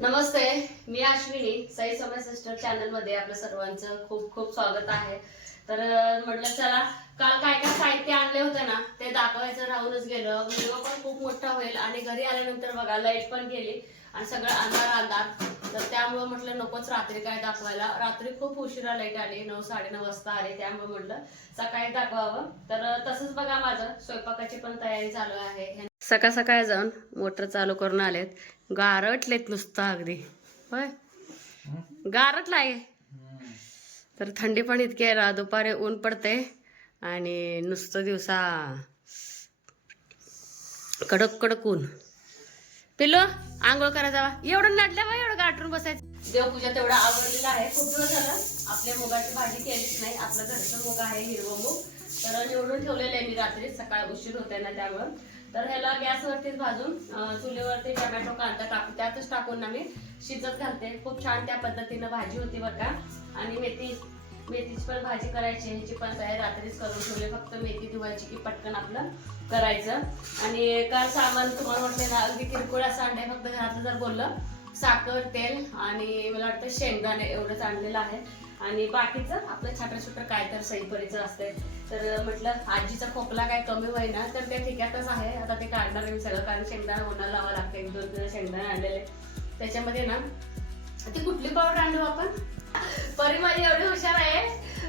नमस्ते मी अश्विनी साई समय सिस्टर चॅनलमध्ये आपल्या सर्वांचं खूप खूप स्वागत आहे. तर म्हटलं चला काल काय काय साहित्य आणले होते ना ते दाखवायचं राहूनच गेलं. व्हिडिओ पण खूप मोठा होईल आणि घरी आल्यानंतर बघा लाइट पण गेली आणि सगळं अंधार अंधार. तर त्यामुळे म्हटलं नकोच रात्री काय दाखवायला. रात्री खूप उशिरा लाइट आली नऊ साडेनऊ वाजता आली त्यामुळे म्हटलं सकाळी दाखवावं. तर तसंच बघा माझं स्वयंपाकाची पण तयारी चालू आहे. सकाळ सकाळी जाऊन मोटर चालू करून आलेत. गारटलेत नुसतं अगदी. होय? गारटला आहे. तर थंडी पण इतकी आहे ना दुपारी ऊन पडते आणि नुसतं दिवसा कडक कडक ऊन. पिलो आंघोळ करा जावा एवढं नडलं बा एवढं गाठून बसायचं. देवपूजा तेवढा आवडलेला आहे. खूप दिवस झालं आपल्या मुगाची भाजी केलीच नाही. आपलं घरचं मुग आहे हिरवं मूग. तर निवडून ठेवलेलं आहे मी रात्री सकाळ उशीर होते ना त्यामुळं तर ह्याला गॅसवरतीच भाजून चुलीवरती टमॅटो कांदा टाकू. त्यातच टाकून ना मी शिजत घालते. खूप छान त्या पद्धतीनं भाजी होती बरं का. आणि मेथी मेथीची पण भाजी करायची. ह्याची पण तयार रात्रीच करून ठेवले. फक्त मेथी धुवायची की पटकन आपलं करायचं. आणि काल सामान तुम्हाला म्हटले ना अगदी किरकोळ असं अंडे फक्त घरातलं जर बोललं साखर तेल आणि मला वाटतं शेंगदाणे एवढंच आणलेलं आहे. आणि बाकीचं आपलं छोटं छोटं काय तर सईपरीचं असते तर म्हटलं आजीचा खोकला काय कमी होईना तर ते ठिकाणच आहे आता ते काढणार मी सगळं कारण शेंगदाणा होणार लावा लागते. एक दोन किलो शेंगदाणे आणलेले. त्याच्यामध्ये ना ती कुठली पावडर आणलो आपण? परी माझी एवढी हुशार आहे.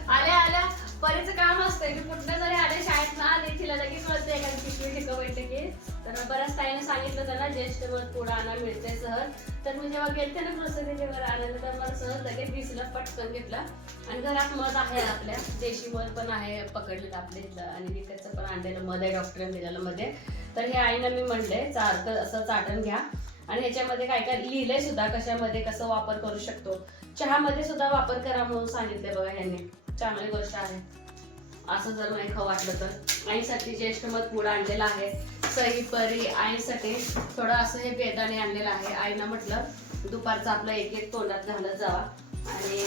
आल्या आल्या. परीचं काम असतंय मी कुठलं जरी आले शाळेत ना आले तिला लगेच मिळते एखादी पिशवी ठिकाण बैठकी तर बऱ्याच ताईने सांगितलं त्याला ज्येष्ठ मत पुढं आणा मिळते सहज तर मी जेव्हा गेलते ना ग्रोसरीच्या जेव्हा आणायला तर मला सहज लगेच दिसलं पटकन घेतला. आणि घरात मध आहे आपल्या. देशी मध पण आहे पकडलेलं आपल्या इथलं. आणि विकतचं पण आणलेलं मध आहे डॉक्टरांनी दिलेलं मध्ये तर हे आईनं मी म्हणले सारखं असं चाटण घ्या. आणि ह्याच्यामध्ये काय काय लिहिलंय सुद्धा कशामध्ये कसं वापर करू शकतो. चहामध्ये सुद्धा वापर करा म्हणून सांगितलंय बघा ह्यांनी. चांगली गोष्ट आहे. असं जर नाही खाऊ वाटलं तर. आईसाठी ज्येष्ठ मत पुढं आणलेलं आहे. सही परी आईसाठी थोडं असं हे बेदाणे आणलेलं आहे. आईनं म्हटलं दुपारचं आपलं एक एक तोंडात घालत जावा. आणि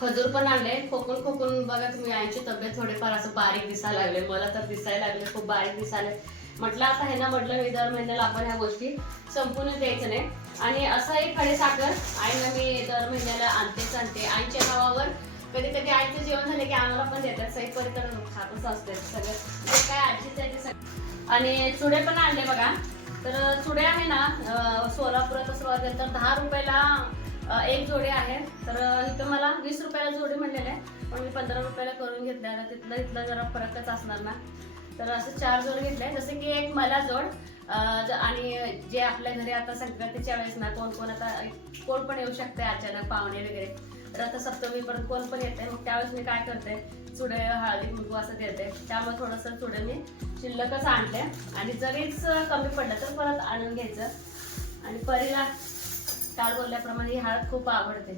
खजूर पण आणले. खोकून खोकून बघा तुम्ही आईची तब्येत थोडेफार असं बारीक दिसायला लागले. मला तर दिसायला लागले. खूप बारीक दिसायला म्हटलं आता हे ना म्हटलं मी दर महिन्याला आपण ह्या गोष्टी संपूर्ण द्यायचं नाही. आणि असं एक खडे साखर आईला मी दर महिन्याला आणतेच आणते आईच्या नावावर कधी कधी आईचं जेवण झालं की आम्हाला पण देतात. सही परिकर असं असते सगळं. जे काय आजीच आहे ते सगळं आणि चुडे पण आणले बघा. तर चुडे आहे ना सोलापुरात असं तर दहा रुपयाला एक जोडे आहे. तर इथं मला वीस रुपयाला जोडे म्हणलेले आहे. पण मी पंधरा रुपयाला करून घेतल्या तिथलं इथलं जरा फरकच असणार ना. तर असं चार जोड घेतले जसे की एक मला जोड आणि जे आपल्या घरी आता संक्रांतीच्या वेळेस ना कोण कोण आता कोण पण येऊ शकते अचानक पाहुणे वगैरे. तर आता सप्तमी परत कोण पण येते मग त्यावेळेस मी काय करते चुडे हळदी कुंकू असं देते. त्यामुळे थोडंसं चुडे मी शिल्लकच आणले आणि जरीच कमी पडलं तर परत आणून घ्यायचं. आणि परीला काल बोलल्याप्रमाणे ही हळद खूप आवडते.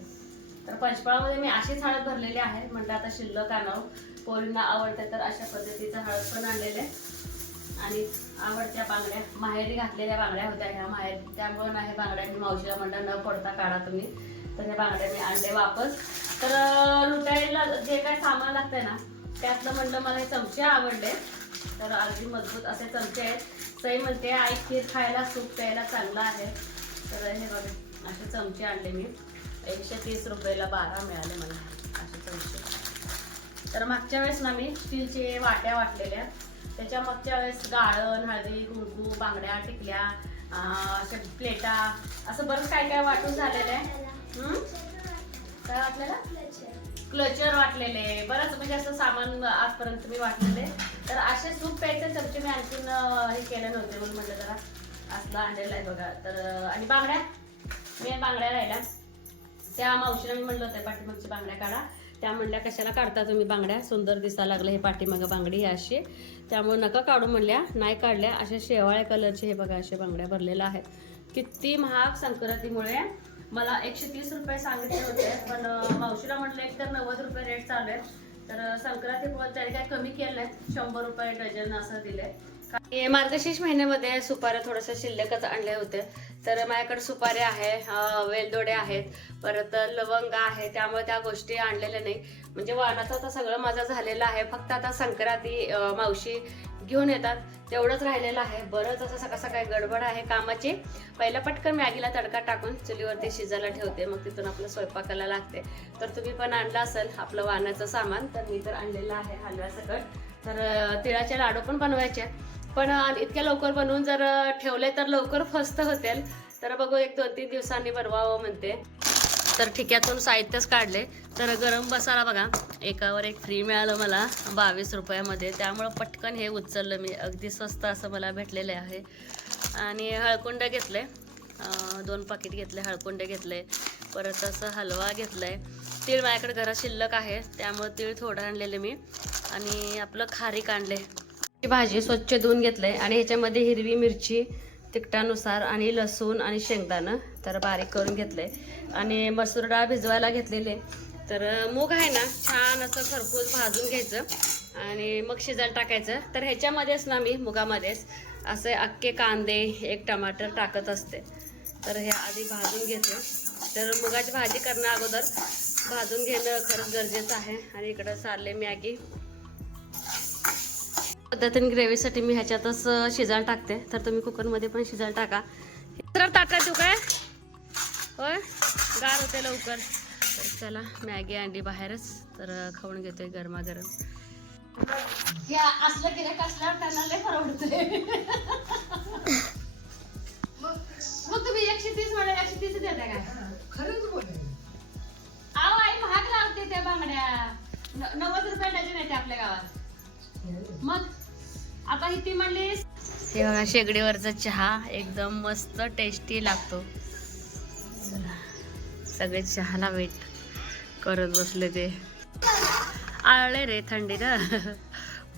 तर पंचफळामध्ये मी अशीच हळद भरलेली आहे. म्हटलं आता शिल्लक आणावं. पोरींना आवडते तर अशा पद्धतीचं हळद पण आणलेले आणि आवडत्या बांगड्या माहेरी घातलेल्या बांगड्या होत्या ह्या माहेर त्यामुळे नाही बांगड्या मी मावशीला म्हटलं न पडता काढा तुम्ही. तर ह्या बांगड्या मी आणले वापस. तर लुटायला जे काय सामान लागतंय ना त्यातलं म्हणलं मला हे चमचे आवडले. तर अगदी मजबूत असे चमचे आहेत. सई म्हणते आई खीर खायला सूप प्यायला चांगलं आहे. तर हे बघा असे चमचे आणले मी. एकशे तीस रुपयाला बारा मिळाले मला असे चमचे. तर मागच्या वेळेस ना मी स्टीलचे वाट्या वाटलेल्या. त्याच्या मागच्या वेळेस गाळण हळदी कुंकू बांगड्या टिकल्या अशा प्लेटा असं बरंच काय काय वाटून झालेलं आहे हम्म? काय वाटलेलं? क्लचर वाटलेले. बरंच म्हणजे असं सामान आजपर्यंत मी वाटलेले. तर असे सूप प्यायचे चमचे मी आणखीन हे केले नव्हते म्हणून म्हटलं जरा असला आणलेला आहे बघा. तर आणि बांगड्या? मी बांगड्या राहिल्या. त्या मावशीला मी म्हणलं होतं पाठीमागची बांगड्या काढा. त्या म्हणल्या कशाला काढता तुम्ही बांगड्या? सुंदर दिसायला लागलं हे पाठीमागं बांगडी ही अशी. त्यामुळे नका काढू म्हणल्या. नाही काढल्या. अशा शेवाळ्या कलरचे हे बघा असे बांगड्या भरलेल्या आहेत. किती महाग संक्रांतीमुळे. मला एकशे तीस रुपये सांगितले होते पण मावशीला म्हटलं एक तर नव्वद रुपये रेट चालू आहे तर संक्रांतीमुळे त्याने काय कमी केलं नाही शंभर रुपये डझन असं दिले मार्गशीर्ष महिन्यामध्ये सुपाऱ्या थोडंसं शिल्लकच आणले होते तर माझ्याकडे सुपारे आहे वेलदोडे आहेत परत लवंग आहे त्यामुळे त्या गोष्टी आणलेल्या नाही. म्हणजे वाणाचं आता सगळं माझं झालेलं आहे. फक्त आता संक्रांती मावशी घेऊन येतात. तेवढंच राहिलेलं आहे. बरंच असं सकाळ सकाळी गडबड आहे कामाची. पहिला पटकन मॅगीला तडका टाकून चुलीवरती शिजायला ठेवते. मग तिथून आपलं स्वयंपाकाला लागते. तर तुम्ही पण आणलं असेल आपलं वाहनाचं सामान तर मी तर आणलेलं आहे हलव्यासकट. तर तिळाचे लाडू पण बनवायचे. आहेत. पण इतक्या लवकर बनवून जर ठेवले तर लवकर फस्त होतील. तर बघू एक दोन तीन दिवसांनी बनवावं म्हणते. तर ठिक्यातून साहित्यच काढले. तर गरम मसाला बघा एकावर एक फ्री मिळालं मला बावीस रुपयामध्ये. त्यामुळं पटकन हे उचललं मी. अगदी स्वस्त असं मला भेटलेले आहे. आणि हळकुंड घेतले. दोन पाकिट घेतले हळकुंडे घेतले. परत असं हलवा घेतलाय. तीळ माझ्याकडे घरात शिल्लक आहे. त्यामुळे तीळ थोडं आणलेले मी. आणि आपलं खारीक आणले भाजी स्वच्छ धुवून घेतलंय आणि ह्याच्यामध्ये हिरवी मिरची तिखटानुसार आणि लसूण आणि शेंगदाणं तर बारीक करून घेतलंय. आणि मसूर डाळ भिजवायला घेतलेले तर मूग आहे ना छान असं खरपूस भाजून घ्यायचं आणि मग शिजायला टाकायचं. तर ह्याच्यामध्येच ना मी मुगामध्येच असे अख्खे कांदे एक टमाटर टाकत असते. तर हे आधी भाजून घेते. तर मुगाची भाजी करण्या अगोदर भाजून घेणं खरंच गरजेचं आहे. आणि इकडं चालले मॅगी. पद्धतीने ग्रेव्हीसाठी मी ह्याच्यातच शिजायला टाकते. तर तुम्ही कुकरमध्ये पण शिजायला टाका. तर ताटात देऊ काय? होय? गार होते लवकर. तर चला मॅगी अंडी बाहेरच. तर खाऊन घेतोय गरमागरम. या असलं असल्यावर त्यांना लय परवडतंय मग तुम्ही एकशे तीस म्हणा एकशे तीस देता काय? खरंच अहो आई महाग लावते त्या बांगड्या. नव्वद रुपये डझन येते आपल्या गावात. मग आता ही ती म्हणली हे बघा शेगडीवरचा चहा एकदम मस्त टेस्टी लागतो. सगळे चहाला वेट करत बसले ते. आळे रे थंडी ना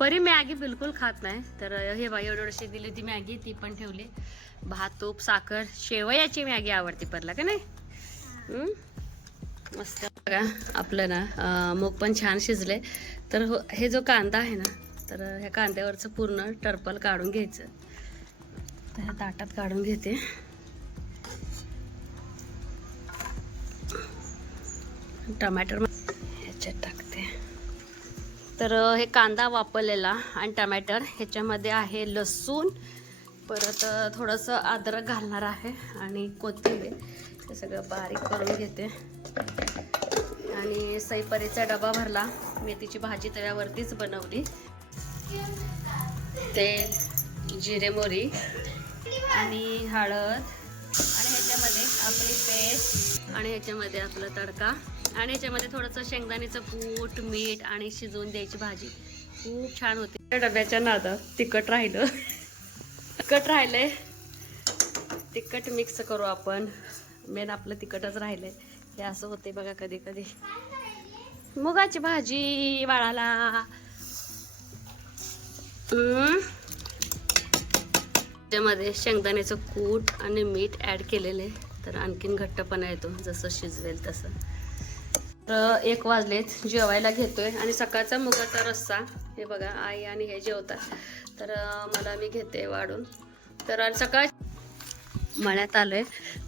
परी मॅगी बिलकुल खात नाही. तर हे बाई एवढीशी दिली होती मॅगी ती पण ठेवली. भात तूप साखर शेवयाची मॅगी आवडते परला का नाही? मस्त. बघा आपलं ना मूग पण छान शिजले. तर हो- हे जो कांदा आहे ना तर ह्या कांद्यावरचं पूर्ण टर्पल काढून घ्यायचं. तर ह्या ताटात काढून घेते. टमॅटर ह्याच्यात टाकते. तर हे कांदा वापरलेला आणि टमॅटर ह्याच्यामध्ये आहे लसूण. परत थोडंसं अद्रक घालणार आहे आणि कोथिंबीर. हे सगळं बारीक करून घेते. आणि सैपरीचा डबा भरला. मेथीची भाजी तव्यावरतीच बनवली. तेल जिरे मोरी आणि हळद. आणि ह्याच्यामध्ये आपली पेस्ट आणि ह्याच्यामध्ये आपला तडका. आणि ह्याच्यामध्ये थोडंसं शेंगदाण्याचं पूट मीठ आणि शिजवून द्यायची भाजी. खूप छान होती. त्या डब्याच्या नादा तिखट राहिलं. तिखट राहिलंय. तिखट मिक्स करू आपण. मेन आपलं तिखटच राहिलंय. हे असं होते बघा कधी कधी मुगाची भाजी बाळाला त्यामध्ये शेंगदाण्याचं कूट आणि मीठ ॲड केलेले. तर आणखीन घट्टपणा येतो जसं शिजवेल तसं. तर एक वाजलेत जेवायला घेतोय. आणि सकाळचा मुगाचा रस्सा हे बघा आई आणि हे जेवतात. तर मला मी घेते वाढून. तर सकाळ मळ्यात आलोय.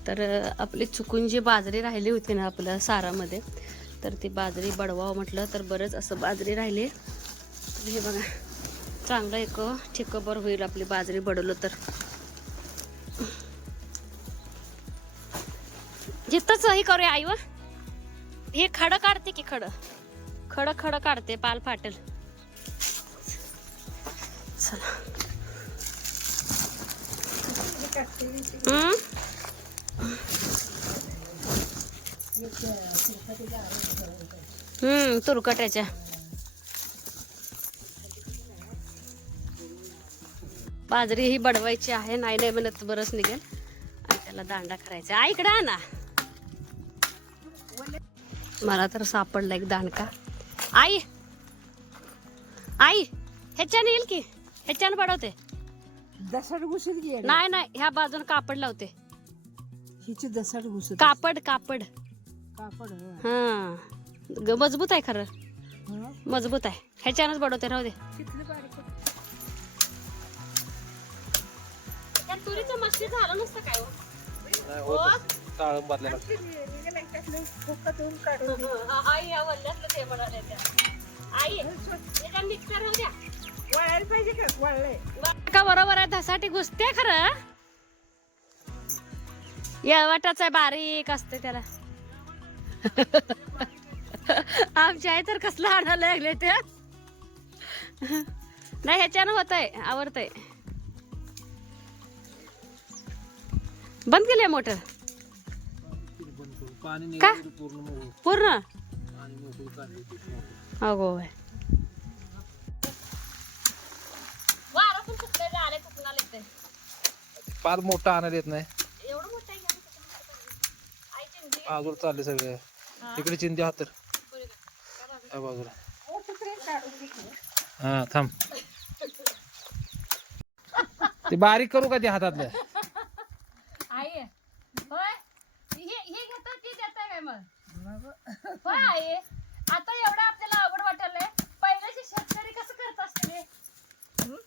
तर आपली चुकून जी बाजरी राहिली होती ना आपल्या सारामध्ये तर ती बाजरी बडवावं म्हटलं तर बरंच असं बाजरी राहिली. तर हे बघा. चांगलं एक ठिकबर होईल आपली बाजरी बडवलं तर. जिथंच हे करूया आई व. हे खडं काढते की खडं? खडं खडं काढते पाल फाटेल. चला. हम्म तुरकट्याच्या बाजरी ही बडवायची आहे. नाही नाही म्हणत बरंच निघेल. आणि त्याला दांडा करायचा आ इकडे आणा मला तर सापडला एक दांडका. आई आई ह्याच्याने येईल की? ह्याच्याने बडवते दसाड घुसत घे. नाही नाही ह्या बाजून कापड लावते. हिची दसाड घुसत कापड कापड. कापड हं. ग- मजबूत आहे खरं? मजबूत आहे. ह्याच्यानंच बडवते राहू दे. त्या तुरीचं मस्ती झालं नसतं काय हो? आई या वल्ल्यातलं ते म्हणाले त्या. आई याच्या मिक्सर राहू द्या. वळायला पाहिजे का? वळलंय. का बरोबर आहे त्यासाठी घुसते खरं. येळवाटाच आहे बारीक असते त्याला. आमच्या आई तर कसलं आणायला लागले ते. नाही ह्याच्यानं होत आहे आवडतंय. बंद केली मोटर? पाणी का? पूर्ण? मोटर. अगो बाय फार मोठा आणायला येत नाही. आहे आजूर चालले सगळे. इकडे चिंदी हात तर. त्या बाजूला. हा थांब. ते बारीक करू का ते हातातलं आई होय हे हे घेतात ती देताय काय आता एवढं आपल्याला आवड वाटायलंय पहिल्याचे शेतकरी कसं करत असतील?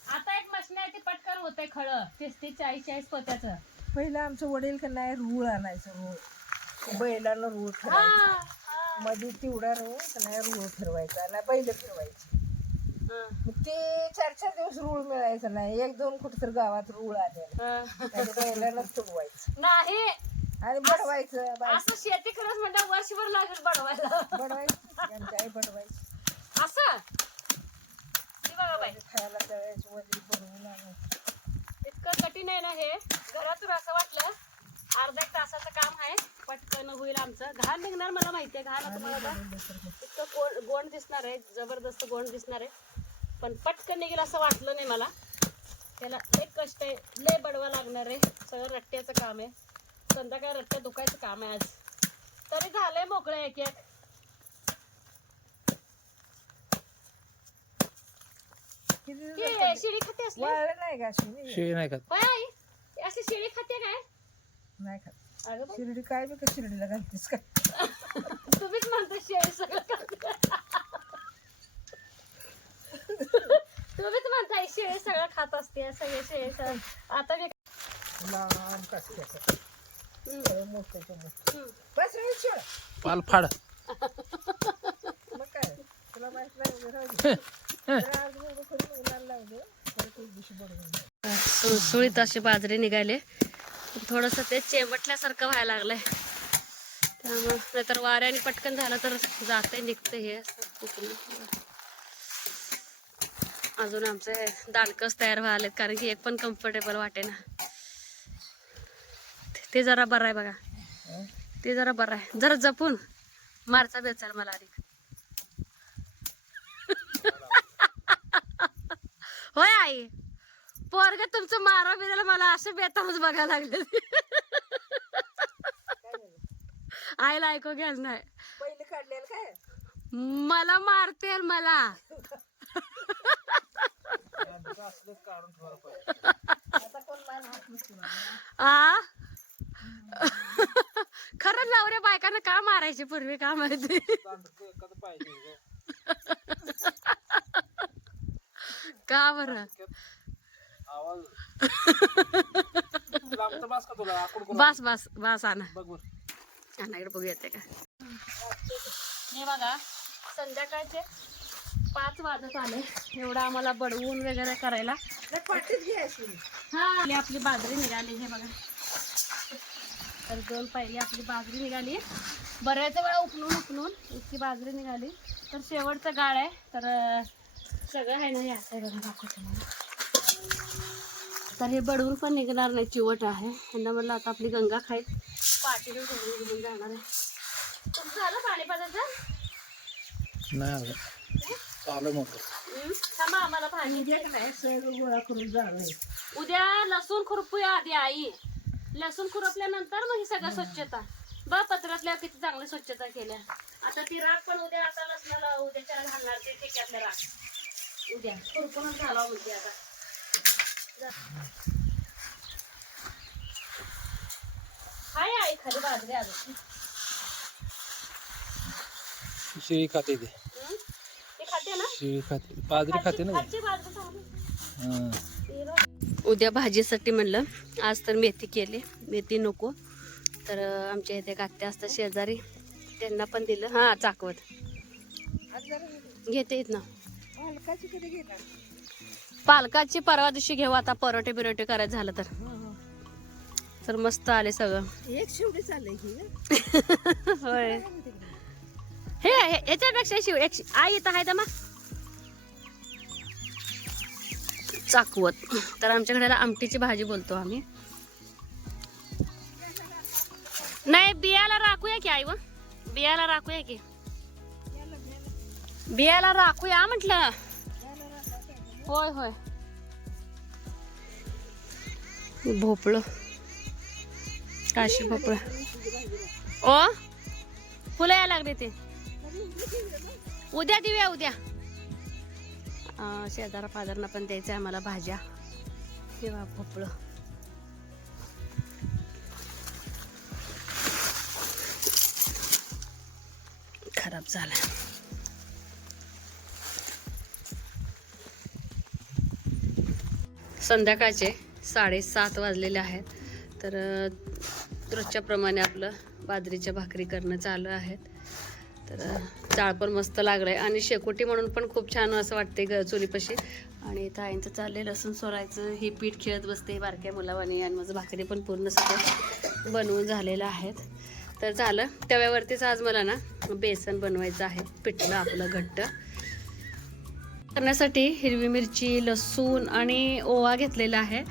आता एक मशीन आहे ती पटकन होतंय खळं. तीस तीस चाळीस चाळीस पोत्याचं. पहिलं आमचं वडील का नाही रूळ आणायचं रूळ. बैलाला रूळ फिरवायचा मध्ये तिवडा रूळ का नाही रूळ फिरवायचा नाही बैल फिरवायची. ते चार चार दिवस रूळ मिळायचा नाही. एक दोन कुठं तर गावात रूळ आले बैलालाच तुडवायचं. नाही. आणि बडवायचं बाय असं शेती करत म्हणता वर्षभर लागेल बनवायला बडवायचं त्यांची आई बडवायची. असं? हे बघा बाई. खायला तळायचं वडील बनवून आणायचं. इतकं कठीण आहे ना हे. घरातून असं वाटलं अर्धा एक तासाचं काम आहे. पटकन होईल आमचं. घाण निघणार मला माहिती आहे घाण आता मला आता इतकं गोड गोंड दिसणार आहे जबरदस्त गोंड दिसणार आहे. पण पटकन निघेल असं वाटलं नाही मला. त्याला लय कष्ट आहे लय बडवा लागणार आहे. सगळं रट्ट्याचं काम आहे. संध्याकाळी रट्ट्या दुखायचं काम आहे आज. तरी झालंय मोकळं एक एक शिळी खाते असली? वाळलं नाही का शिवणी शिळी नाही का होय आई अशी शिळी खाते काय? नाही खात. अगं बाई, शिर्डी काय बी का शिर्डीला घालतेस का? तुम्हीच म्हणता शेळी सगळं खाते. तुम्हीच म्हणताय शेळी सगळं खात असते सगळे शेळी सगळं. आता मी लांब. बस रे शिळ पाल फाड मग काय तुला माहीत नाही राहू दे. जरा आज करून लावू दे दिवशी सुळसुळीत असे बाजरी निघाले. थोडस ते चेमटल्यासारखं व्हायला लागलंय. त्यामुळं नाहीतर वाऱ्याने पटकन झालं तर जाते निघते हे. असं अजून आमचे दांडकच तयार व्हायलेत कारण की एक पण कम्फर्टेबल वाटे ना ते जरा बरं आहे बघा. ते जरा बरं आहे. जरा जपून मारचा बेचाल मला अधिक होय आई. पोरग तुमचं मारा बिराला मला असं बेतामच बघायला लागले. आईला ऐकू घ्यायला नाही. पहिले काढलेलं काय? मला मारते मला आता कोण मान हात नसतो आ खरंच नवऱ्या बायकांना का मारायचे पूर्वी का माहिती का बरं? बास बस बस बस आणा बघ बघू येते का हे बघा संध्याकाळचे पाच वाजत आले. एवढं आम्हाला बडवून वगैरे करायला. पाठीत हा आपली बाजरी निघाली हे बघा. तर दोन पहिली आपली बाजरी निघाली. बऱ्याच वेळा उपणून उपणून इतकी बाजरी निघाली. तर शेवटचं गाळ आहे. तर सगळं आहे ना हे दाखवते मला तर हे बडवून पण निघणार नाही चिवट आहे. यांना म्हणलं आता आपली गंगा खाईत पाठीने घेऊन घेऊन जाणार आहे. तुमचं झालं पाणी पाण्याचं नाही चालू हं? थांबा आम्हाला पाणी सगळं गोळा करून जाळलं उद्या लसूण खुरपूया आधी आई. लसूण खुरपल्यानंतर मग ही सगळं स्वच्छता. बघ पत्रातल्या किती चांगली स्वच्छता केल्या. आता ती राख पण उद्या आता लसणाला उद्याच्या घालणार ते टिक्यातल्या राख. उद्या. खुरपूनच घालावं म्हणते आता. हाय आई खाली बाजरी अजून. शिळी खाते ते. हं? ते खाते ना? शिळी खाते. बाजरी खाते ना खालची बाजरी चांगली. हा. उद्या भाजीसाठी म्हणलं आज तर मेथी केली. मेथी नको. तर आमच्या इथे कात्या असतात शेजारी. त्यांना पण दिलं. हां चाकवत. घेते येत ना हलकाची कधी घेणार पालकाची परवा दिवशी घेऊ आता परोटे बिरोटे करायचं झालं तर. तर मस्त आले सगळं. एक चाललंय की गं. होय. हे हे- याच्यापेक्षा शिव एक आई इथं आहे मग. चाकवत. तर आमच्याकडे आमटीची भाजी बोलतो आम्ही. नाही बियाला राखूया की आई व? बियाला राखूया की. बियाला राखूया म्हटलं. होय होय. भोपळ. काशी भोपळ. ओ फुलं यायला लागले ते. उद्या देऊया उद्या. शेजारा पाजारांना पण द्यायचं आहे आम्हाला भाज्या. किंवा भोपळं. खराब झाला संध्याकाळचे साडेसात वाजलेले आहेत. तर रोजच्याप्रमाणे आपलं बाजरीच्या भाकरी करणं चालू आहेत. तर चाळ जाळ पण मस्त लागलंय. आणि शेकोटी म्हणून पण खूप छान असं वाटते ग चुलीपाशी. आणि इथं आईंचं चाललंय लसूण सोलायचं हे पीठ खेळत बसते बारक्या मुलावानी. आणि माझं भाकरी पण पूर्ण सगळं बनवून झालेलं आहेत. तर झालं. तव्यावरतीच आज मला ना बेसन बनवायचं आहे. पिठलं आपलं घट्ट. करण्यासाठी हिरवी मिरची लसूण आणि ओवा घेतलेला आहे.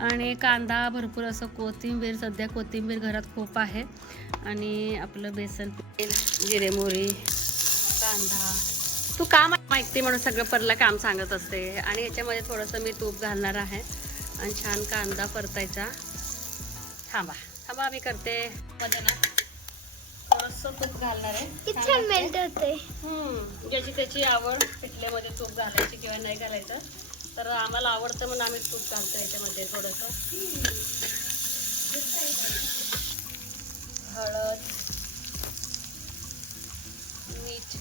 आणि कांदा भरपूर असं कोथिंबीर सध्या कोथिंबीर घरात खूप आहे. आणि आपलं बेसन जिरे मोहरी कांदा. तू काम माहिती म्हणून सगळं परला काम सांगत असते. आणि याच्यामध्ये थोडंसं मी तूप घालणार आहे. आणि छान कांदा परतायचा. थांबा. थांबा मी करते. मध्ये ना तूप घालणार आहे. छान लागते. हम्म, ज्याची त्याची आवड पिठल्यामध्ये तूप घालायची किंवा नाही घालायचं. तर आम्हाला आवडतं म्हणून आम्ही तूप घालतो याच्यामध्ये थोडंसं. हळद मीठ.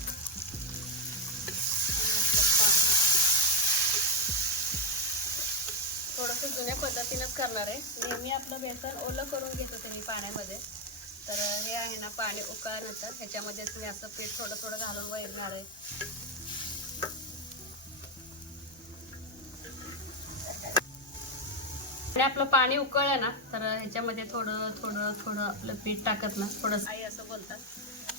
थोडंसं जुन्या पद्धतीनंच करणार आहे. नेहमी आपलं बेसन ओलं करून घेत होते मी पाण्यामध्ये. तर हे आहे ना पाणी उकळल्यानंतर ह्याच्यामध्येच मी असं पीठ थोडं थोडं घालून वळणार आहे आणि आपलं पाणी उकळलं ना तर ह्याच्यामध्ये थोडं थोडं थोडं आपलं पीठ टाकत ना थोडं आई असं बोलतात.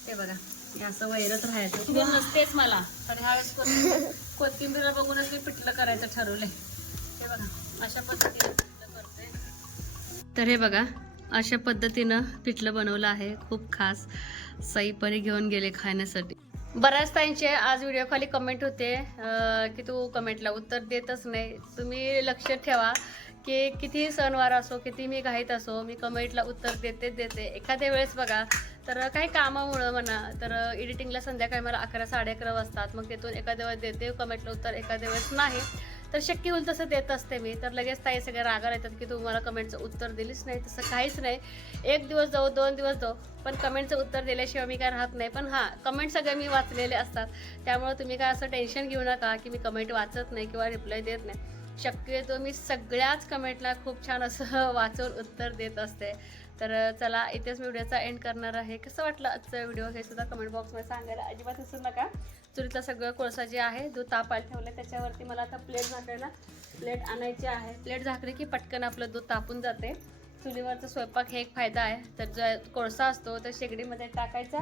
हे बघा हे असं वैरत राहायचं. नसतेच मला. तर ह्यावेळेस कोथिंबीर कोथिंबीर बघूनच मी पिठलं करायचं ठरवलंय. हे बघा अशा पद्धतीने पिठलं करते. तर हे बघा अशा पद्धतीनं पिठलं बनवलं आहे. खूप खास सईपरी घेऊन गेले खाण्यासाठी. बऱ्याच ताईंचे आज व्हिडिओ खाली कमेंट होते. की तू कमेंटला उत्तर देतच नाही. तुम्ही लक्ष ठेवा की किती सणवार असो किती मी घाईत असो मी कमेंटला उत्तर देते देते. एखाद्या वेळेस बघा तर काही कामामुळं म्हणा तर एडिटिंगला संध्याकाळी मला अकरा साडे अकरा वाजतात. मग तिथून एखाद्या वेळेस देते कमेंटला उत्तर एखाद्या वेळेस नाही. तर शक्य होईल तसं देत असते मी. तर लगेच ताई सगळ्या रागाला येतात की तू मला कमेंटचं उत्तर दिलीच नाही तसं काहीच नाही. एक दिवस जाऊ दोन दिवस जाऊ पण कमेंटचं उत्तर दिल्याशिवाय मी काय राहत नाही. पण हां कमेंट सगळे मी वाचलेले असतात. त्यामुळे तुम्ही काय असं टेन्शन घेऊ नका की मी कमेंट वाचत नाही किंवा रिप्लाय देत नाही. शक्यतो मी सगळ्याच कमेंटला खूप छान असं वाचून उत्तर देत असते. तर चला इथेच व्हिडिओचा एंड करणार आहे. कसं वाटलं आजचा व्हिडिओ हे सुद्धा कमेंट बॉक्समध्ये सांगायला अजिबात विसरू नका. चुलीतलं सगळं कोळसा जे आहे दूध तापायला ठेवलं त्याच्यावरती मला आता प्लेट झाकायला प्लेट आणायची आहे. प्लेट झाकली की पटकन आपलं दूध तापून जाते. चुलीवरचा स्वयंपाक हे एक फायदा आहे. तर जो कोळसा असतो तो शेगडीमध्ये टाकायचा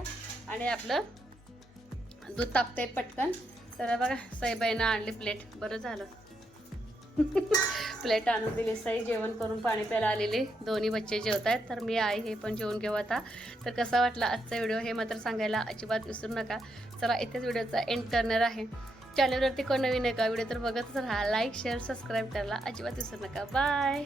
आणि आपलं दूध तापते पटकन. तर बघा सईबाईनं आणली प्लेट. बरं झालं. प्लेट आणून दिली सई जेवण करून पाणी प्यायला आलेली. दोन्ही बच्चे जेवत आहेत तर मी आई हे पण जेवण घेऊ आता. तर कसा वाटला आजचा व्हिडिओ हे मात्र सांगायला अजिबात विसरू नका. चला इथेच व्हिडिओचा एंड करणार आहे. चॅनलवरती कोण नवीन आहे का? व्हिडिओ तर बघतच राहा. लाईक शेअर सबस्क्राईब करायला अजिबात विसरू नका. बाय